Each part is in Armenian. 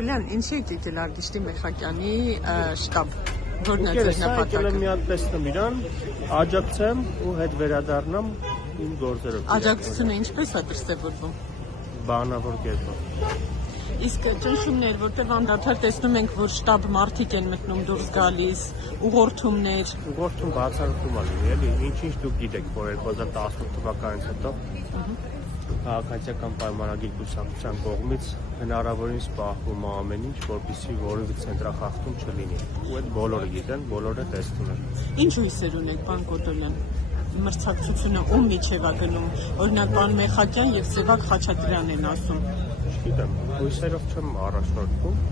Լյան, ինչի եկեք էլ Արգիշտի Մեխակյանի շտաբ, որն է ձեր նպատակը։ նպատակը։ Եկել եմ միատ տեսնեմ իրան, աջակցեմ ու հետ վերադառնամ իմ գործերով։ Աջակցությունը ինչպես է դրսևորվում։ Բանավոր կերպով։ Իսկ ճնշումներ, որտեղ անդադար տեսնում ենք, որ շտաբ մարդիկ են մտնում դուրս գալիս, ուղղորդումներ։ Ուղղորդում բացառում է լինի, էլի, ինչ դուք գիտեք, որ 2018 թվականից հետո քաղաքացիական պայմանագիր կուսակցության կողմից հնարավորինս պահվում է ամեն ինչ, որպեսզի որևէ ցենտրախախտում չլինի։ Ու այդ բոլորը գիտեն, բոլորը տեսնում են։ Ինչ հույսեր ունեք, պարոն Կոդոլյան։ Մրցակցությունը ում միջև է գնում։ Օրինակ, պարոն Մեխակյան եւ Սևակ Խաչատրյան են ասում։ Չգիտեմ, հույսերով չեմ առաջնորդվում։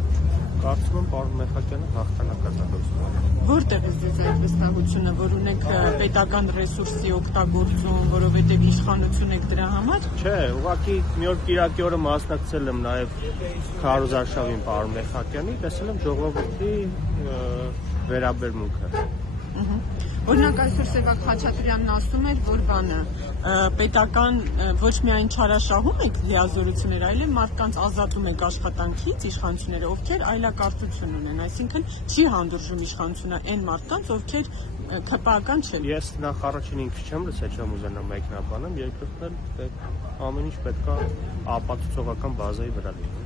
Կարծում եմ, պարոն Մեխակյանը հաղթանակ է դարձնում։ Որտեղից ձեզ այդ վստահությունը, որ ունեք պետական ռեսուրսի օգտագործում, որովհետև իշխանություն եք դրա համար։ Չէ, ուղղակի մի օր Կիրակի օրը մասնակցել եմ նաև քարոզարշավին պարոն Մեխակյանի, տեսել եմ ժողովրդի վերաբերմունքը։ Օրինակ այսօր Սևակ Խաչատրյանն ասում էր, որ բանը պետական ոչ միայն չարաշահում եք լիազորություններ, այլև մարդկանց ազատում եք աշխատանքից իշխանությունները, ովքեր այլակարծություն ունեն, այսինքն չի հանդուրժում իշխանությունը այն մարդկանց, ովքեր ԿՊԱ-ական չեն։ Ես նախ առաջին ինքս չեմ լսել, չեմ ուզենա մեկնաբանեմ, երկրորդն էլ ամեն ինչ պետք է ապացուցողական բազայի վրա լինի։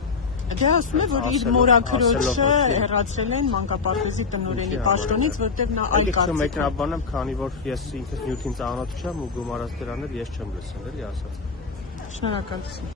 Դե ասում է, որ իր մորաքրոջը հեռացրել են մանկապարտեզի տնօրենի պաշտոնից, որտեղ նա այլ կարծիք ունի։ Մեկնաբանեմ, քանի որ ես ինքս նյութին ծանոթ չեմ ու գումարած դրանով ես չեմ լսել, էլի ասած։ Շնորհակալություն։